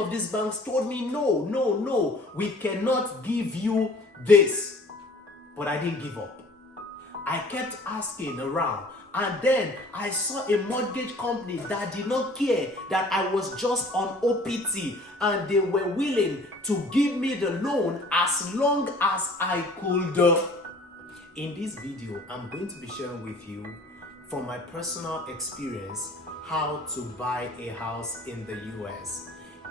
of these banks told me, no, we cannot give you this. But I didn't give up. I kept asking around, and then I saw a mortgage company that did not care that I was just on OPT, and they were willing to give me the loan as long as I could. In this video, I'm going to be sharing with you from my personal experience how to buy a house in the US.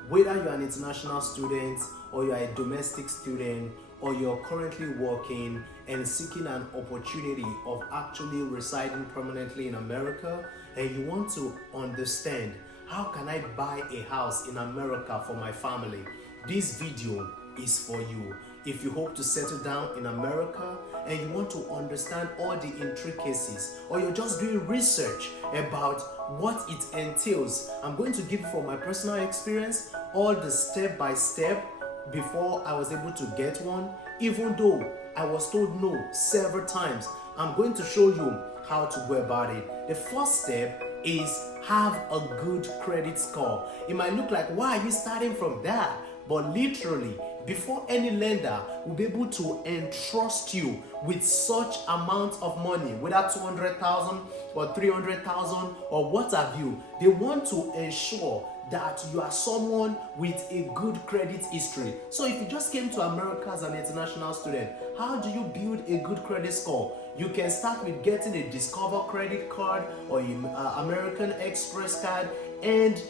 Whether you're an international student or you're a domestic student or you're currently working and seeking an opportunity of actually residing permanently in America, and you want to understand how can I buy a house in America for my family, this video is for you. If you hope to settle down in America and you want to understand all the intricacies, or you're just doing research about what it entails, I'm going to give from my personal experience all the step-by-step before I was able to get one. Even though I was told no several times, I'm going to show you how to go about it. The first step is have a good credit score. It might look like, why are you starting from that? But literally, before any lender will be able to entrust you with such amount of money, whether 200,000 or 300,000 or what have you, they want to ensure that you are someone with a good credit history. So if you just came to America as an international student, how do you build a good credit score? You can start with getting a Discover credit card or an American Express card, and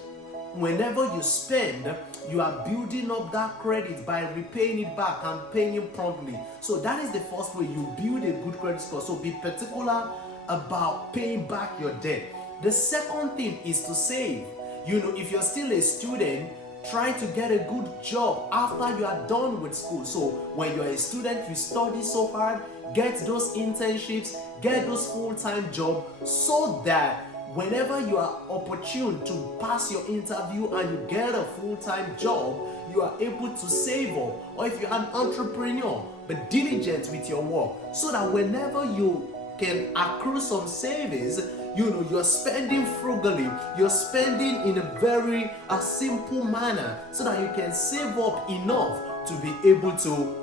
whenever you spend, you are building up that credit by repaying it back and paying promptly. So that is the first way you build a good credit score. So be particular about paying back your debt. The second thing is to save. You know, if you're still a student, try to get a good job after you are done with school. So when you're a student, you study so hard, get those internships, get those full-time jobs, so that whenever you are opportune to pass your interview and you get a full-time job, you are able to save up. Or if you're an entrepreneur, be diligent with your work, so that whenever you can accrue some savings, you know, you're spending frugally, you're spending in a very simple manner, so that you can save up enough to be able to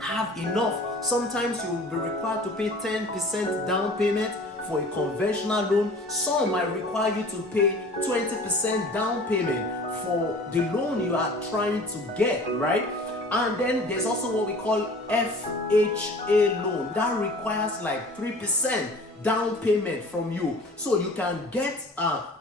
have enough. Sometimes you will be required to pay 10% down payment for a conventional loan. Some might require you to pay 20% down payment for the loan you are trying to get, right? And then there's also what we call FHA loan that requires like 3% down payment from you. So you can get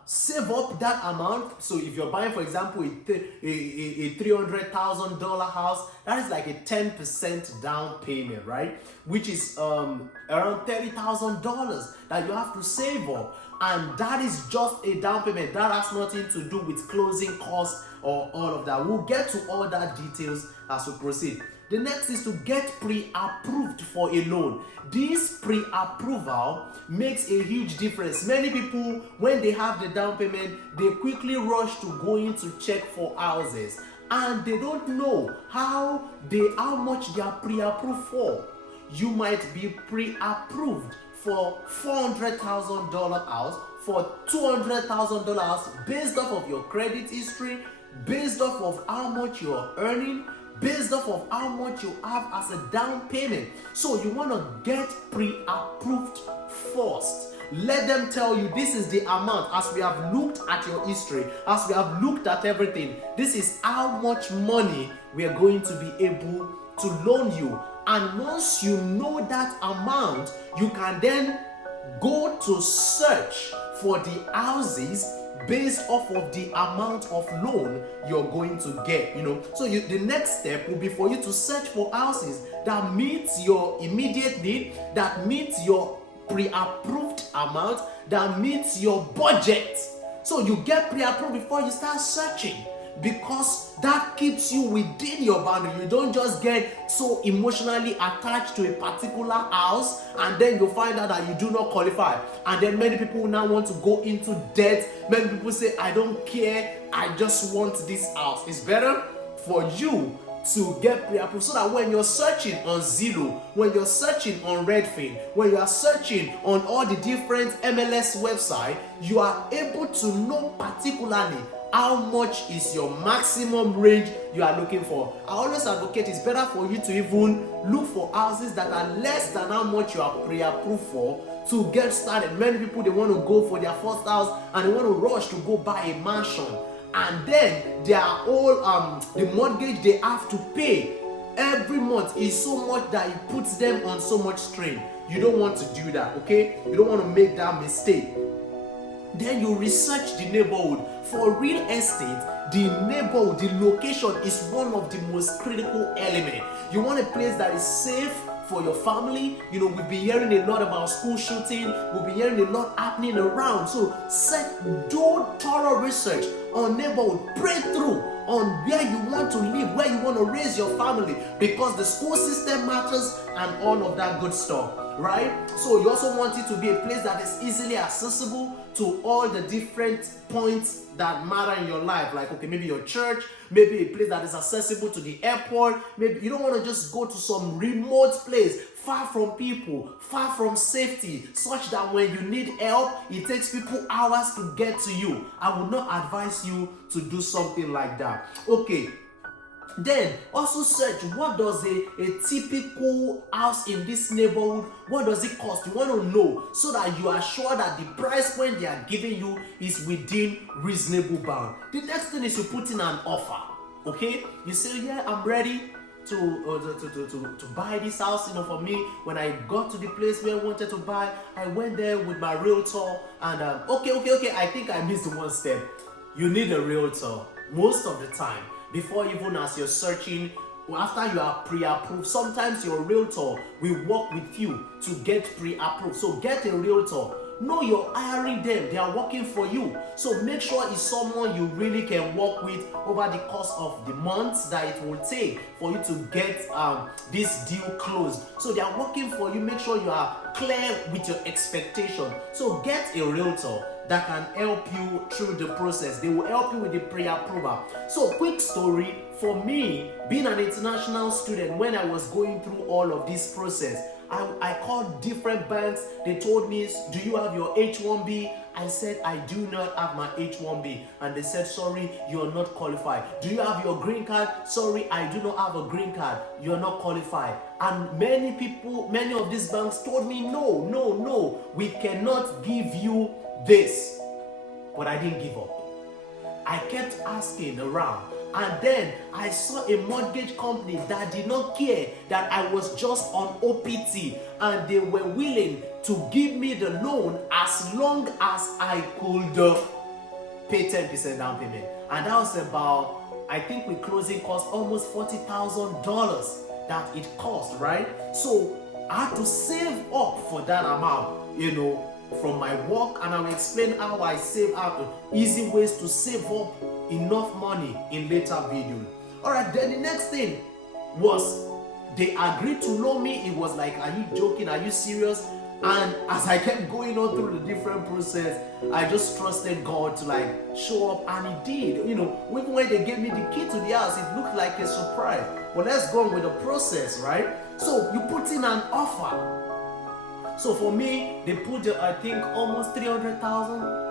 save up that amount. So if you're buying, for example, a $300,000 house, that is like a 10% down payment, right? Which is around $30,000 that you have to save up. And that is just a down payment. That has nothing to do with closing costs or all of that. We'll get to all that details as we proceed. The next is to get pre-approved for a loan. This pre-approval makes a huge difference. Many people, when they have the down payment, they quickly rush to go in to check for houses, and they don't know how much they are pre-approved for. You might be pre-approved for $400,000 house, for $200,000 house, based off of your credit history, based off of how much you are earning, based off of how much you have as a down payment. So you want to get pre-approved first. Let them tell you this is the amount. As we have looked at your history, as we have looked at everything, this is how much money we are going to be able to loan you. And once you know that amount, you can then go to search for the houses based off of the amount of loan you're going to get, you know. So the next step will be for you to search for houses that meets your immediate need, that meets your pre-approved amount, that meets your budget. So you get pre-approved before you start searching, because that keeps you within your boundary. You don't just get so emotionally attached to a particular house and then you find out that you do not qualify. And then many people now want to go into debt. Many people say, I don't care, I just want this house. It's better for you to get pre-approved, so that when you're searching on Zillow, when you're searching on Redfin, when you are searching on all the different MLS websites, you are able to know particularly how much is your maximum range you are looking for. I always advocate it's better for you to even look for houses that are less than how much you are pre-approved for to get started. Many people, they want to go for their first house and they want to rush to go buy a mansion, and then they are all the mortgage they have to pay every month is so much that it puts them on so much strain. You don't want to do that, okay? You don't want to make that mistake. Then you research the neighborhood. For real estate, the neighborhood, the location is one of the most critical elements. You want a place that is safe for your family. You know, we've been hearing a lot about school shooting. We've been hearing a lot happening around. So do thorough research on neighborhood. Pray through on where you want to live, where you want to raise your family, because the school system matters and all of that good stuff, right? So you also want it to be a place that is easily accessible to all the different points that matter in your life. Like, okay, maybe your church, maybe a place that is accessible to the airport. Maybe you don't want to just go to some remote place, far from people, far from safety, such that when you need help, it takes people hours to get to you. I would not advise you to do something like that. Okay. Then also search, what does a typical house in this neighborhood, what does it cost? You want to know so that you are sure that the price point they are giving you is within reasonable bound. The next thing is you put in an offer. Okay, you say, yeah, I'm ready to buy this house. You know, for me, when I got to the place where I wanted to buy, I went there with my realtor, and okay, I think I missed one step. You need a realtor most of the time. Before, even as you're searching, after you are pre-approved, sometimes your realtor will work with you to get pre-approved. So get a realtor. Know you're hiring them. They are working for you. So make sure it's someone you really can work with over the course of the months that it will take for you to get this deal closed. So they are working for you. Make sure you are clear with your expectation. So get a realtor that can help you through the process. They will help you with the pre-approval. So quick story, for me, being an international student, when I was going through all of this process, I called different banks. They told me, do you have your H1B? I said, I do not have my H1B. And they said, sorry, you are not qualified. Do you have your green card? Sorry, I do not have a green card. You are not qualified. And many people, many of these banks told me, no, we cannot give you this. But I didn't give up. I kept asking around. And then I saw a mortgage company that did not care that I was just on OPT, and they were willing to give me the loan as long as I could pay 10% down payment. And that was about, I think with closing costs, almost $40,000 that it cost, right? So I had to save up for that amount, you know, from my work, and I will explain how I save out easy ways to save up enough money in later video. Alright, then the next thing was they agreed to loan me. It was like, are you joking? Are you serious? And as I kept going on through the different process, I just trusted God to like show up, and He did. You know, even when they gave me the key to the house, it looked like a surprise. But let's go on with the process, right? So you put in an offer. So for me, they put I think almost 300,000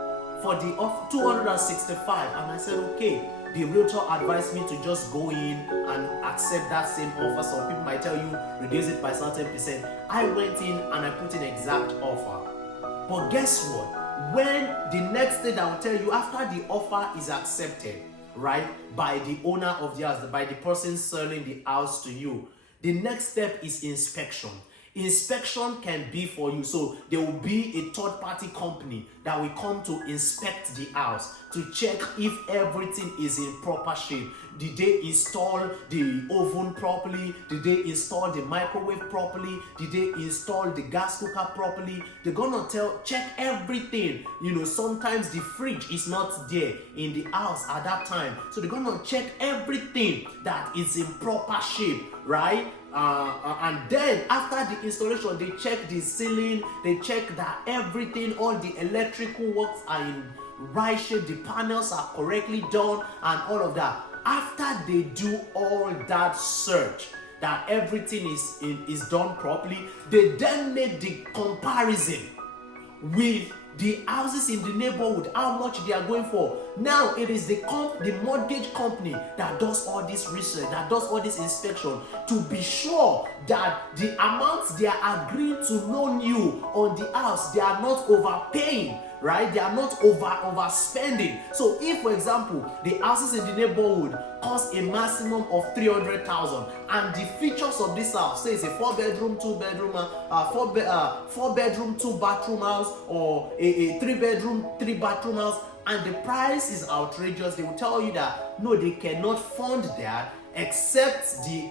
for the off 265, and I said okay. The realtor advised me to just go in and accept that same offer. Some people might tell you reduce it by certain percent. I went in and I put in exact offer. But guess what? When the next thing I will tell you, after the offer is accepted, right, by the owner of the house, by the person selling the house to you, the next step is inspection. Inspection can be for you. So there will be a third-party company that will come to inspect the house to check if everything is in proper shape. Did they install the oven properly? Did they install the microwave properly? Did they install the gas cooker properly? They're gonna check everything. You know, sometimes the fridge is not there in the house at that time. So they're gonna check everything that is in proper shape, right? And then after the installation, they check the ceiling, they check that everything, all the electrical works are in right shape, the panels are correctly done, and all of that. After they do all that search, that everything is done properly, they then make the comparison with the houses in the neighborhood, how much they are going for. Now it is the mortgage company that does all this research, that does all this inspection to be sure that the amounts they are agreeing to loan you on the house, they are not overpaying, right? They are not overspending. So if, for example, the houses in the neighborhood cost a maximum of 300,000, and the features of this house, say it's a 4-bedroom, 2-bedroom, 4-bedroom, 2-bathroom house, or a 3-bedroom, 3-bathroom house, and the price is outrageous, they will tell you that no, they cannot fund that except the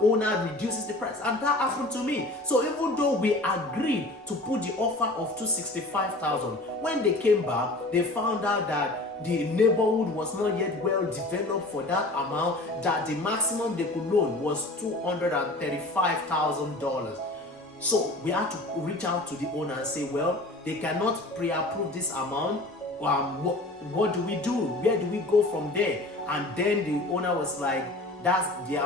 owner reduces the price. And that happened to me. So even though we agreed to put the offer of 265,000, when they came back, they found out that the neighborhood was not yet well developed for that amount, that the maximum they could loan was $235,000. So we had to reach out to the owner and say, well, they cannot pre-approve this amount. What do we do? Where do we go from there? And then the owner was like, that's the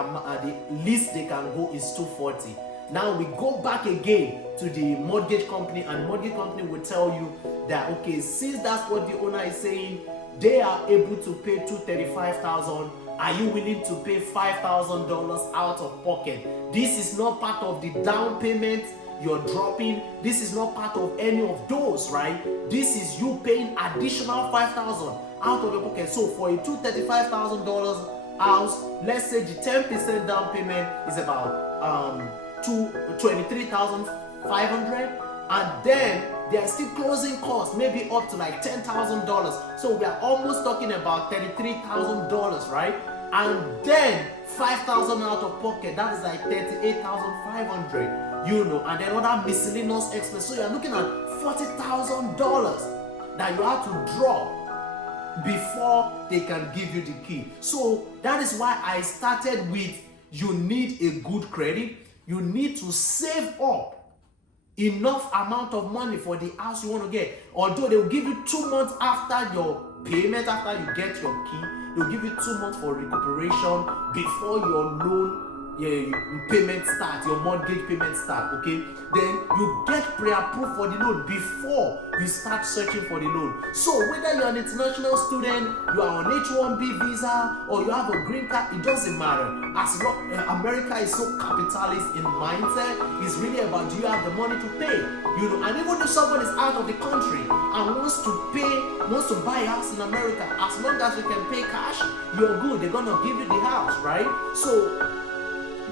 least they can go is 240. Now we go back again to the mortgage company, and the mortgage company will tell you that, okay, since that's what the owner is saying, they are able to pay 235,000. Are you willing to pay $5,000 out of pocket? This is not part of the down payment you're dropping. This is not part of any of those, right? This is you paying additional $5,000 out of your pocket. So for a $235,000 house, let's say the 10% down payment is about $23,500, and then there are still closing costs, maybe up to like $10,000. So we are almost talking about $33,000, right? And then $5,000 out of pocket, that is like $38,500, and then other miscellaneous expenses. So you're looking at $40,000 that you have to drop before they can give you the key. So that is why I started with, you need a good credit. You need to save up enough amount of money for the house you want to get. Although they will give you 2 months after your payment, after you get your key, they'll give you 2 months for recuperation before your loan payment starts, your mortgage payment starts, okay? Then you get pre-approved for the loan before you start searching for the loan. So whether you're an international student, you are on H-1B visa, or you have a green card, it doesn't matter. As long America is so capitalist in mindset, it's really about, do you have the money to pay? And even if someone is out of the country and wants to buy a house in America, as long as you can pay cash, you're good. They're gonna give you the house, right? So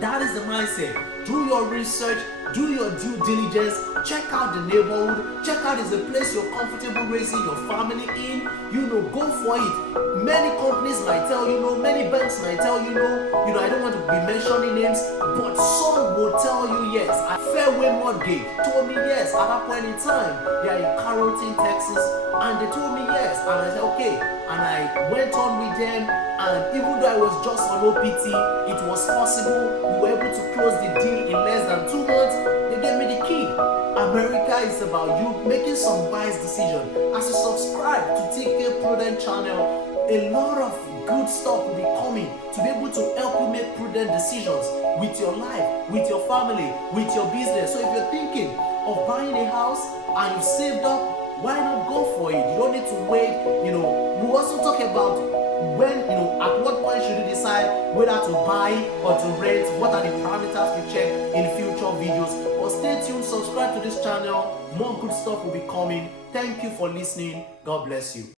that is the mindset. Do your research, do your due diligence, check out the neighborhood, check out is a place you're comfortable raising your family in, go for it. Many companies might tell you no, many banks might tell you no, I don't want to be mentioning names, but some will tell you yes. Fairway Mortgage told me yes at that point in time. They are in Carrollton, Texas, and they told me yes, and I said okay, and I went on with them, and even though I was just on OPT, it was possible. We were able to close the deal in less than 2 months. They gave me the key. America is about you making some wise decisions. As you subscribe to TK Prudent channel, a lot of good stuff will be coming to be able to help you make prudent decisions with your life, with your family, with your business. So if you're thinking of buying a house and you've saved up, why not go for it? You don't need to wait. We also talk about when, at what point should you decide whether to buy or to rent. What are the parameters we check in future videos? But stay tuned, subscribe to this channel. More good stuff will be coming. Thank you for listening. God bless you.